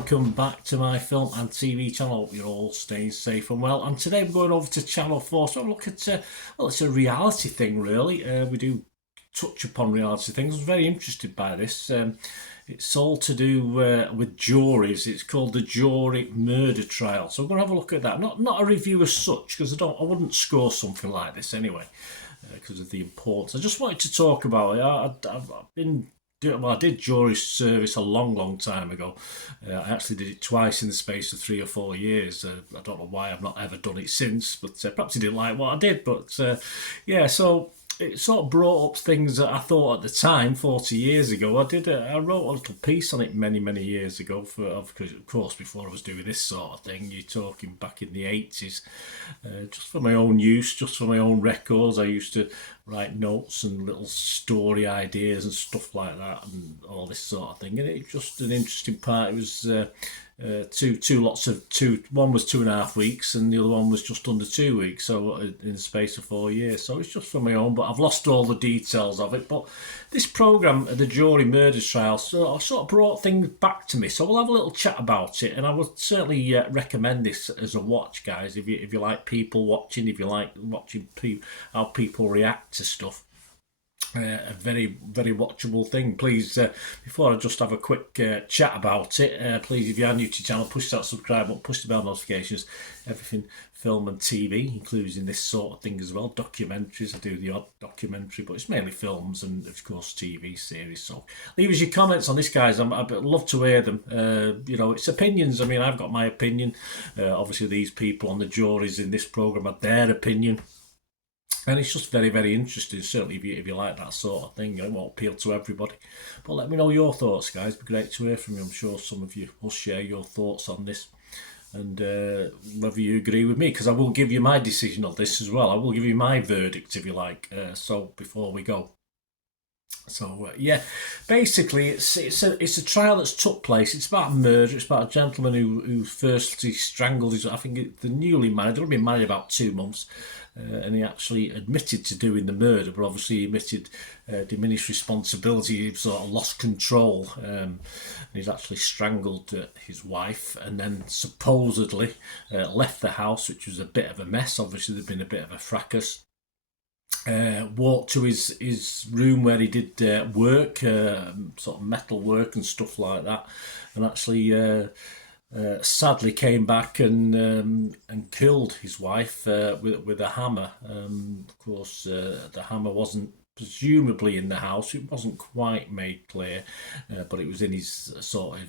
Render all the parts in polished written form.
welcome back to my film and TV channel. Hope you're all staying safe and well. And today we're going over to Channel 4. So look at, well, it's a reality thing really. We do touch upon reality things. I was very interested by this. It's all to do with juries. It's called the jury murder trial. So we're going to have a look at that. Not a review as such, because I wouldn't score something like this anyway, because of the importance. I just wanted to talk about it. I did jury service a long time ago. I actually did it twice in the space of 3 or 4 years. I don't know why I've not ever done it since, but perhaps I didn't like what I did. But yeah, so it sort of brought up things that I thought at the time, 40 years ago. I wrote a little piece on it many years ago, of course, before I was doing this sort of thing. You're talking back in the 80s. Just for my own use, just for my own records. I used to write notes and little story ideas and stuff like that and all this sort of thing. And it's just an interesting part. It was two lots of two. One was 2.5 weeks and the other one was just under 2 weeks. So in the space of 4 years. So it's just for my own, but I've lost all the details of it. But this programme, the jury murder trial, sort of brought things back to me. So we'll have a little chat about it, and I would certainly recommend this as a watch, guys. If you like people watching, if you like watching how people react to stuff. A very watchable thing. Please, before I just have a quick chat about it, please, if you're new to the channel, push that subscribe button, push the bell notifications. Everything film and TV, including this sort of thing as well. Documentaries, I do the odd documentary, but it's mainly films and of course TV series. So leave us your comments on this, guys. I'd love to hear them. It's opinions. I mean, I've got my opinion. Obviously these people on the juries in this programme have their opinion. And it's just very interesting, certainly if you like that sort of thing. It won't appeal to everybody. But let me know your thoughts, guys. It'd be great to hear from you. I'm sure some of you will share your thoughts on this. And whether you agree with me, because I will give you my decision on this as well. I will give you my verdict, if you like. So before we go. So yeah, basically it's a trial that's took place. It's about murder. It's about a gentleman who firstly strangled his. I think the newly married. They've only been married about 2 months, and he actually admitted to doing the murder. But obviously he admitted diminished responsibility. He sort of lost control. And he's actually strangled his wife, and then supposedly left the house, which was a bit of a mess. Obviously there'd been a bit of a fracas. Walked to his room where he did work, sort of metal work and stuff like that, and actually sadly came back and killed his wife with a hammer. Of course, the hammer wasn't presumably in the house. It wasn't quite made clear, but it was in his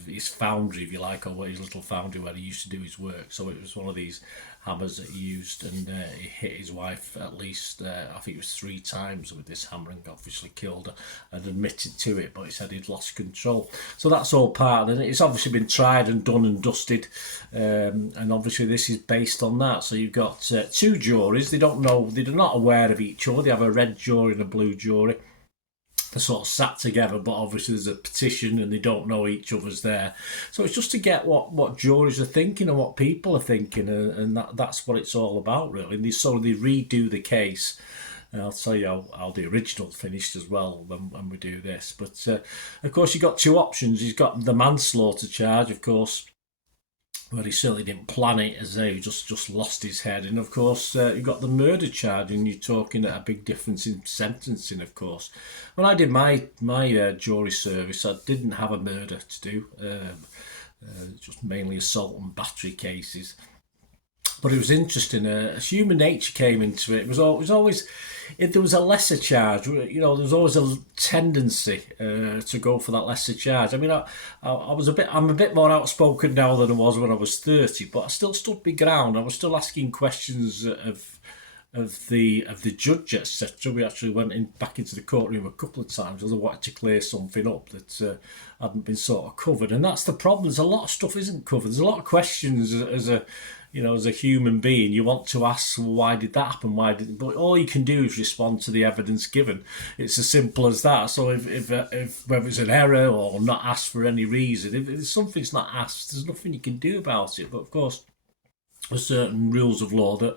his foundry, if you like, or his little foundry where he used to do his work. So it was one of these hammers that he used, and he hit his wife at least, I think it was 3 times with this hammer, and obviously killed her and admitted to it, but he said he'd lost control. So that's all part of it. It's obviously been tried and done and dusted, and obviously this is based on that. So you've got 2 juries. They're not aware of each other. They have a red jury and a blue jury. They're sort of sat together, but obviously there's a petition and they don't know each other's there. So it's just to get what juries are thinking and what people are thinking, and that's what it's all about, really. And they redo the case. And I'll tell you how the original finished as well when we do this. But of course, you've got 2 options. You've got the manslaughter charge, of course, where he certainly didn't plan it, as he just lost his head. And of course, you've got the murder charge, and you're talking a big difference in sentencing, of course. When I did my jury service, I didn't have a murder to do, just mainly assault and battery cases. But it was interesting. Human nature came into it. It was always, if there was a lesser charge, there was always a tendency to go for that lesser charge. I mean, I'm a bit more outspoken now than I was when I was 30, but I still stood my ground. I was still asking questions of the judge, etc. We actually went back into the courtroom a couple of times because I wanted to clear something up that hadn't been sort of covered. And that's the problem. There's a lot of stuff isn't covered. There's a lot of questions as a human being, you want to ask, why did that happen? But all you can do is respond to the evidence given. It's as simple as that. So if whether it's an error or not asked for any reason, if something's not asked, there's nothing you can do about it. But of course, there's certain rules of law that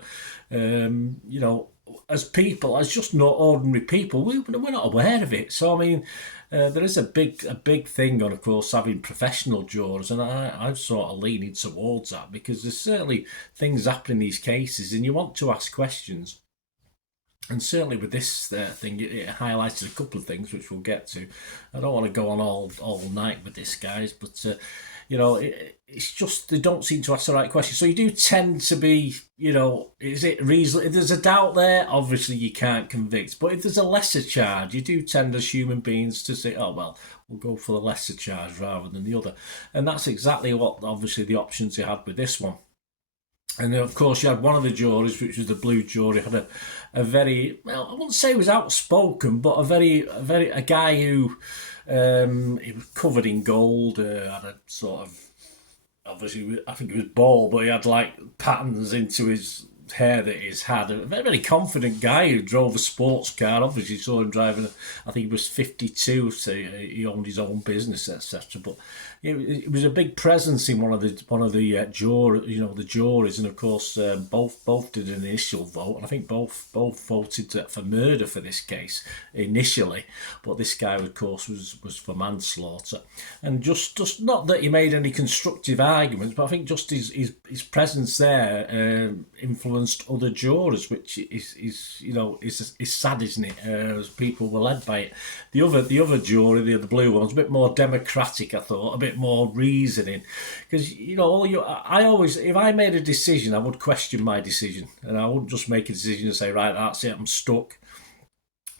as people, as just not ordinary people, we're not aware of it. So I mean, there is a big thing on, of course, having professional jurors, and I'm sort of leaning towards that because there's certainly things happen in these cases, and you want to ask questions. And certainly with this thing, it highlighted a couple of things which we'll get to. I don't want to go on all night with this, guys, but it's just they don't seem to ask the right questions. So you do tend to be, is it reasonable? If there's a doubt there, obviously you can't convict. But if there's a lesser charge, you do tend as human beings to say, oh, well, we'll go for the lesser charge rather than the other. And that's exactly what, obviously, the options you had with this one. And then, of course, you had one of the juries, which was the blue jury, had a very, well, I wouldn't say he was outspoken, but a guy who, he was covered in gold, had a sort of, obviously, I think it was bald, but he had like patterns into his hair that he's had. A very, very confident guy who drove a sports car. Obviously, saw him driving. I think he was 52, so he owned his own business, etc. But it was a big presence in one of the the juries, and of course, both did an initial vote, and I think both voted for murder for this case initially. But this guy, of course, was for manslaughter, and just not that he made any constructive arguments, but I think just his presence there influenced other jurors, which is sad, isn't it? As people were led by it. The other jury, the blue one, was a bit more democratic, I thought, a bit more reasoning, because I always, if I made a decision, I would question my decision, and I wouldn't just make a decision and say, right, that's it, I'm stuck.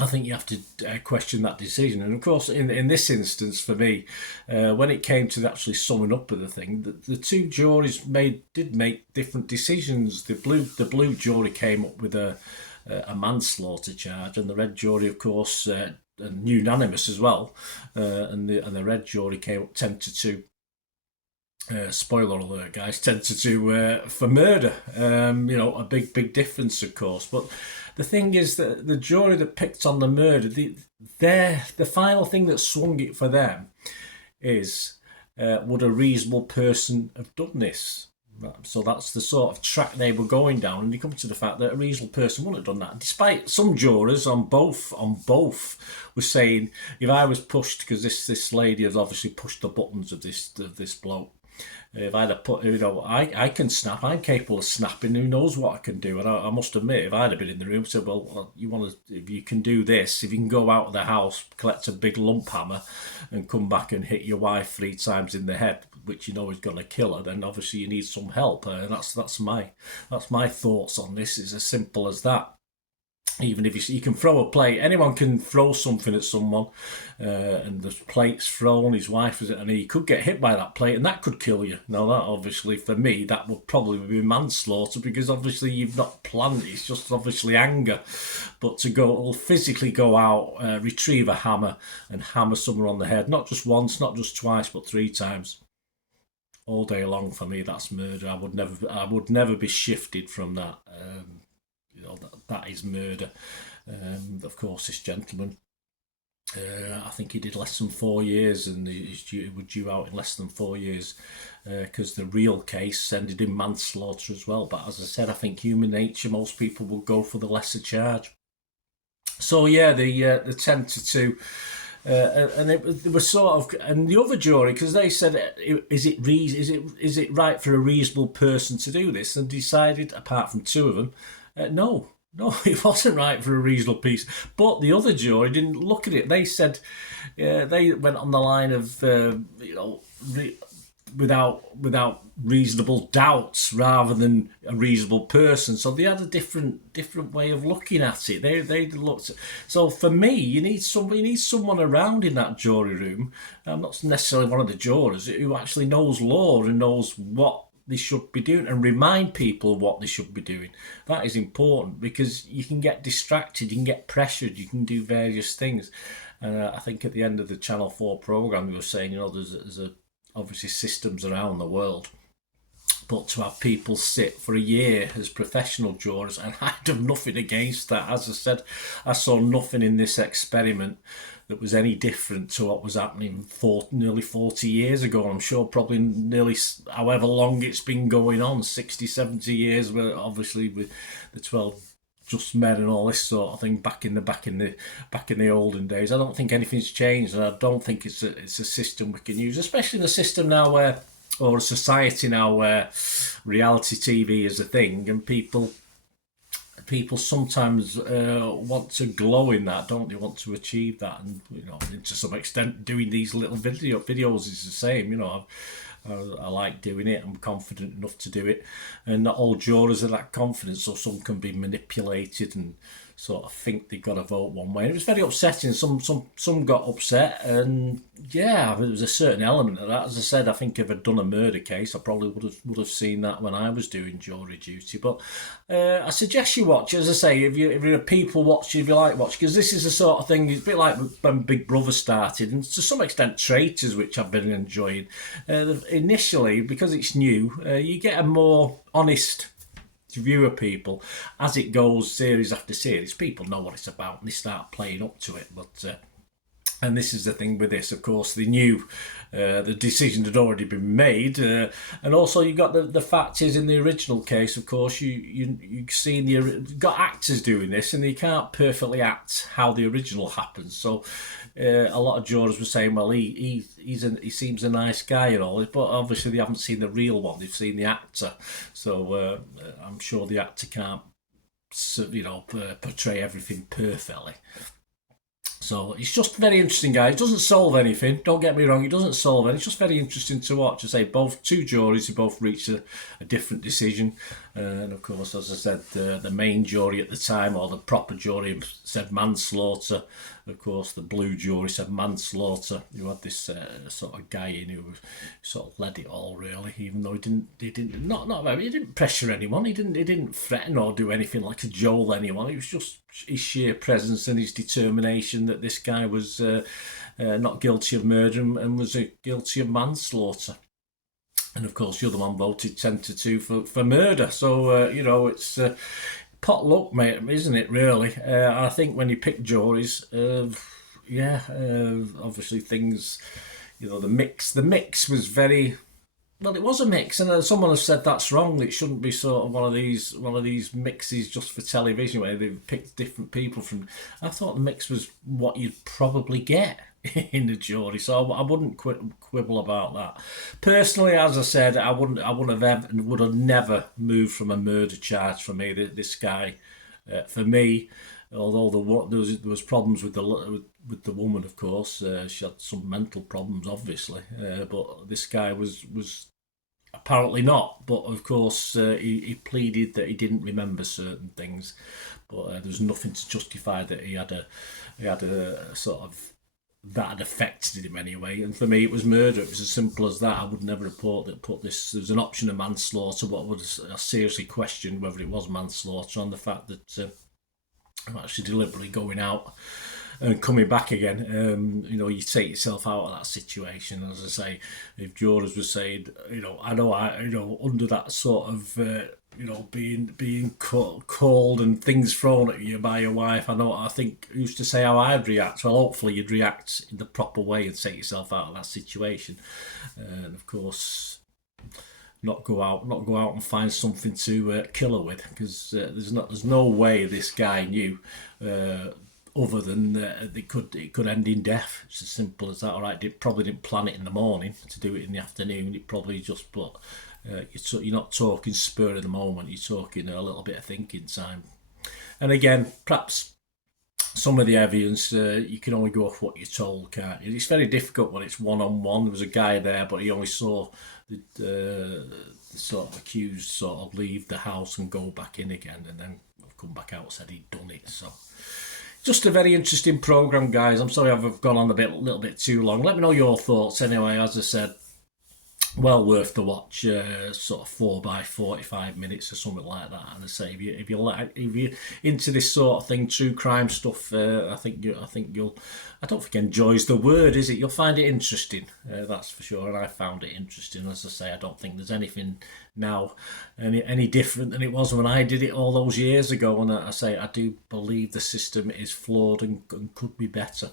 I think you have to question that decision. And of course, in this instance, for me, when it came to actually summing up of the thing, the two juries did make different decisions. The blue jury came up with a manslaughter charge, and the red jury, of course, and unanimous as well, and the red jury came up 10-2. Spoiler alert, guys, 10-2 for murder. A big difference, of course. But the thing is that the jury that picked on the murder, the final thing that swung it for them is, would a reasonable person have done this? So that's the sort of track they were going down, and you come to the fact that a reasonable person wouldn't have done that. Despite some jurors on both were saying, if I was pushed, because this lady has obviously pushed the buttons of this bloke. If I'd have put, I can snap. I'm capable of snapping. Who knows what I can do? And I must admit, if I'd have been in the room, said, "Well, if you can do this, if you can go out of the house, collect a big lump hammer, and come back and hit your wife 3 times in the head, which you know is going to kill her, then obviously you need some help." And that's my thoughts on this. Is as simple as that. Even if you can throw a plate, anyone can throw something at someone, and the plate's thrown, his wife was, and he could get hit by that plate, and that could kill you. Now, that obviously, for me, that would probably be manslaughter, because obviously you've not planned it, it's just obviously anger. But to physically go out, retrieve a hammer, and hammer someone on the head, not just once, not just twice, but 3 times, all day long, for me, that's murder. I would never be shifted from that. That is murder. Of course, this gentleman, I think he did less than 4 years, and he was due out in less than 4 years, because the real case ended in manslaughter as well. But as I said, I think human nature, most people will go for the lesser charge. So yeah, the 10-2. And it was sort of, and the other jury, because they said, is it right for a reasonable person to do this? And decided, apart from 2 of them, no, it wasn't right for a reasonable piece. But the other jury didn't look at it. They said, they went on the line of, without reasonable doubts rather than a reasonable person. So they had a different way of looking at it. They looked. So for me, you need someone around in that jury room. Not necessarily one of the jurors who actually knows law and knows what they should be doing, and remind people what they should be doing. That is important, because you can get distracted, you can get pressured, you can do various things. And I think at the end of the Channel 4 programme, we were saying, there's obviously systems around the world, but to have people sit for a year as professional jurors, and I'd have nothing against that. As I said, I saw nothing in this experiment that was any different to what was happening nearly 40 years ago. I'm sure probably nearly however long it's been going on, 60, 70 years, where obviously with the 12 just men and all this sort of thing back in the olden days. I don't think anything's changed, and I don't think it's a system we can use, especially in a system now where, or a society now where reality TV is a thing, and people sometimes want to glow in that, don't they? Want to achieve that, and to some extent, doing these little videos is the same. I like doing it. I'm confident enough to do it, and not all jurors are that confident, so some can be manipulated and sort of think they've got to vote one way. And it was very upsetting. Some got upset, and yeah, there was a certain element of that. As I said, I think if I'd done a murder case, I probably would have seen that when I was doing jury duty. But I suggest you watch, as I say, if you're a people watcher, if you like watch, because this is the sort of thing. It's a bit like when Big Brother started, and to some extent, Traitors, which I've been enjoying. Initially, because it's new, you get a more honest view of people as it goes, series after series. People know what it's about and they start playing up to it. But and this is the thing with this, of course, they knew the decision had already been made, and also you got the fact is, in the original case, of course, you seen got actors doing this, and they can't perfectly act how the original happened. So a lot of jurors were saying, well, he seems a nice guy and all, but obviously they haven't seen the real one. They've seen the actor, so I'm sure the actor can't portray everything perfectly. So it's just very interesting, guys. It doesn't solve anything. Don't get me wrong. It doesn't solve anything. It's just very interesting to watch. I say two juries who both reached a different decision. And of course, as I said, the main jury at the time, or the proper jury, said manslaughter. Of course, the blue jury said manslaughter. You had this sort of guy in who sort of led it all, really, even though he didn't pressure anyone. He didn't threaten or do anything like cajole anyone. It was just his sheer presence and his determination that this guy was not guilty of murder and was guilty of manslaughter. And of course, the other one voted 10-2 for murder. So it's pot luck, mate, isn't it? Really. I think when you pick juries, obviously things, the mix was very. Well, it was a mix, and someone has said that's wrong. It shouldn't be sort of one of these mixes just for television where they've picked different people from. I thought the mix was what you'd probably get in the jury, so I wouldn't quibble about that. Personally, as I said, I would have never moved from a murder charge for me. This guy, for me, although there was problems with the woman, of course, she had some mental problems, obviously, but this guy was apparently not. But of course, he pleaded that he didn't remember certain things, but there was nothing to justify that he had a sort of that had affected him anyway. And for me, it was murder. It was as simple as that. I would never put this. There's an option of manslaughter, but I would seriously question whether it was manslaughter on the fact that I'm actually deliberately going out and coming back again. You take yourself out of that situation. As I say, if jurors were saying, under that sort of, being called and things thrown at you by your wife, I think used to say how I'd react. Well, hopefully you'd react in the proper way and take yourself out of that situation. And of course, not go out and find something to kill her with, because there's no way this guy knew. Other than it could end in death. It's as simple as that. All right, probably didn't plan it in the morning to do it in the afternoon. It probably just you're not talking spur of the moment. You're talking a little bit of thinking time. And again, perhaps some of the evidence you can only go off what you're told, can't you? It's very difficult when it's one-on-one. There was a guy there, but he only saw the sort of accused sort of leave the house and go back in again, and then come back out and said he'd done it. So. Just a very interesting programme, guys. I'm sorry I've gone on a little bit too long. Let me know your thoughts anyway. As I said, well worth the watch. Sort of 4 by 45 minutes or something like that. And I say, if you're into this sort of thing, true crime stuff, I think you'll. I don't think enjoy's the word, is it? You'll find it interesting. That's for sure. And I found it interesting. As I say, I don't think there's anything now any different than it was when I did it all those years ago. And I say, I do believe the system is flawed and could be better.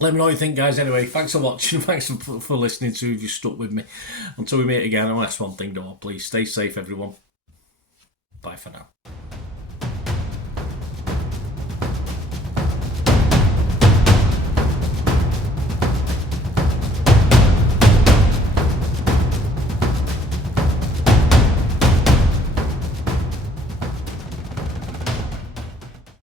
Let me know what you think, guys. Anyway, thanks for watching. Thanks for listening to. If you stuck with me. Until we meet again, I'll ask one thing, though. Please stay safe, everyone. Bye for now.